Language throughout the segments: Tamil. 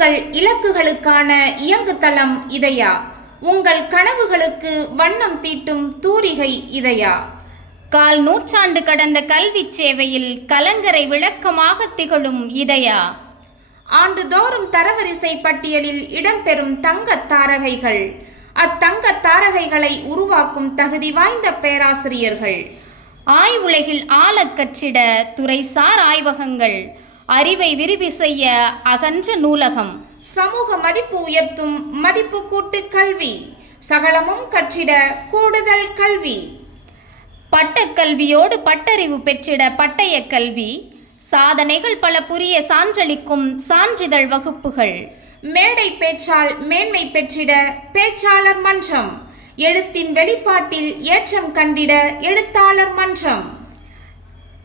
உங்கள் இலக்குகளுக்கான இயங்குதளம் இதயா. உங்கள் கனவுகளுக்கு வண்ணம் தீட்டும் தூரிகை இதயா. கால் நூற்றாண்டு கடந்த கல்வி சேவையில் கலங்கரை விளக்கமாக திகழும் இதயா. ஆண்டுதோறும் தரவரிசை பட்டியலில் இடம்பெறும் தங்கத் தாரகைகள், அத்தங்கத் தாரகைகளை உருவாக்கும் தகுதி வாய்ந்த பேராசிரியர்கள், ஆய்வுலகில் ஆழக் கற்றிட துறைசார் ஆய்வகங்கள், அறிவை விரிவு செய்ய அகன்ற நூலகம், சமூக மதிப்பு உயர்த்தும் மதிப்பு கூட்டு கல்வி, சகலமும் கற்றிட கூடுதல் கல்வி, பட்டக்கல்வியோடு பட்டறிவு பெற்றிட பட்டய கல்வி, சாதனைகள் பல புரிய சான்றளிக்கும் சான்றிதழ் வகுப்புகள், மேடை பேச்சால் மேன்மை பெற்றிட பேச்சாளர் மன்றம், எழுத்தின் வெளிப்பாட்டில் ஏற்றம் கண்டிட எழுத்தாளர் மன்றம்,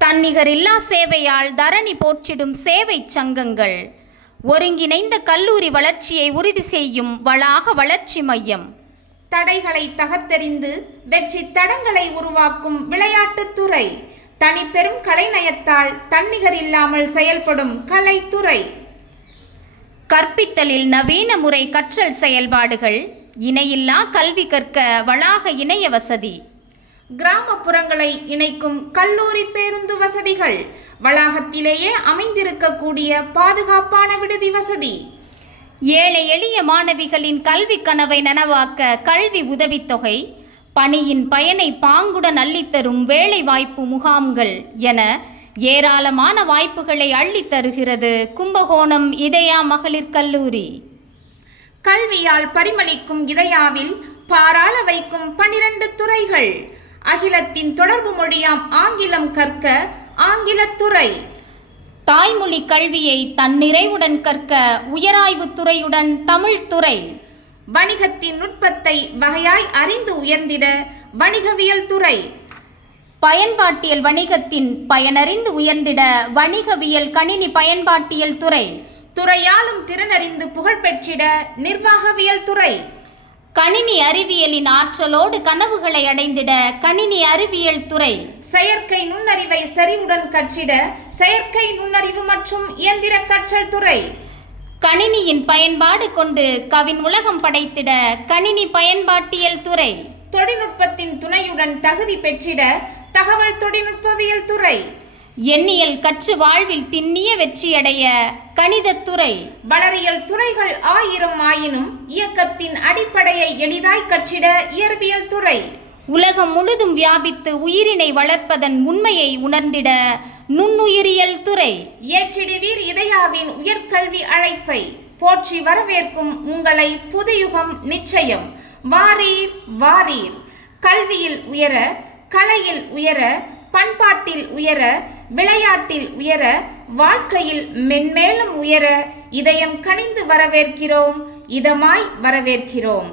தன்னிகரில்லா சேவையால் தரணி போற்றிடும் சேவை சங்கங்கள், ஒருங்கிணைந்த கல்லூரி வளர்ச்சியை உறுதி செய்யும் வளாக வளர்ச்சி மையம், தடைகளை தகர்த்தெறிந்து வெற்றி தடங்களை உருவாக்கும் விளையாட்டுத்துறை, தனிப்பெரும் கலைநயத்தால் தன்னிகர் இல்லாமல் செயல்படும் கலைத்துறை, கற்பித்தலில் நவீன முறை கற்றல் செயல்பாடுகள், இணையில்லா கல்வி கற்க வளாக இணைய வசதி, கிராமப்புறங்களை இணைக்கும் கல்லூரி பேருந்து வசதிகள், வளாகத்திலேயே அமைந்திருக்கக்கூடிய பாதுகாப்பான விடுதி வசதி, ஏழை எளிய மாணவிகளின் கல்வி கனவை நனவாக்க கல்வி உதவித்தொகை, பணியின் பயனை பாங்குடன் அள்ளித்தரும் வேலை வாய்ப்பு முகாம்கள் என ஏராளமான வாய்ப்புகளை அள்ளித்தருகிறது கும்பகோணம் இதயா மகளிர் கல்லூரி. கல்வியால் பரிமளிக்கும் இதயாவில் பாராள வைக்கும் 12 துறைகள், அகிலத்தின் தொடர்பு மொழியாம் ஆங்கிலம் கற்க ஆங்கிலத்துறை, தாய்மொழி கல்வியை தன்னிறைவுடன் கற்க உயராய்வுத்துறையுடன் தமிழ்துறை, வணிகத்தின் நுட்பத்தை வகையாய் அறிந்து உயர்ந்திட வணிகவியல் துறை, பயன்பாட்டியல் வணிகத்தின் பயனறிந்து உயர்ந்திட வணிகவியல் கணினி பயன்பாட்டியல் துறை, துறையாலும் திறனறிந்து புகழ்பெற்றிட நிர்வாகவியல் துறை, கணினி அறிவியலின் ஆற்றலோடு கனவுகளை அடைந்திட கணினி அறிவியல் துறை, செயற்கை நுண்ணறிவை செறிவுடன் கற்றிட செயற்கை நுண்ணறிவு மற்றும் இயந்திர கற்றல் துறை, கணினியின் பயன்பாடு கொண்டு கவின் உலகம் படைத்திட கணினி பயன்பாட்டியல் துறை, தொழில்நுட்பத்தின் துணையுடன் தகுதி பெற்றிட தகவல் தொழில்நுட்பவியல் துறை, எண்ணியல் கற்று வாழ்வில் திண்ணிய வெற்றியடைய கணிதத்துறை, வளரியல் துறைகள் 1000 ஆயினும் இயக்கத்தின் அடிப்படையை எளிதாய் கற்றிட இயற்பியல் துறை, உலகம் முழுதும் வியாபித்து உயிரினை வளர்ப்பதன் உண்மையை உணர்ந்திட நுண்ணுயிரியல் துறை, ஏற்றிடுவீர் இதயாவின் உயர்கல்வி அழைப்பை, போற்றி வரவேற்கும் உங்களை புதுயுகம் நிச்சயம். வாரீர் வாரீர், கல்வியில் உயர, கலையில் உயர, பண்பாட்டில் உயர, விளையாட்டில் உயர, வாழ்க்கையில் மென்மேலும் உயர இதயம் கனிந்து வரவேற்கிறோம், இதமாய் வரவேற்கிறோம்.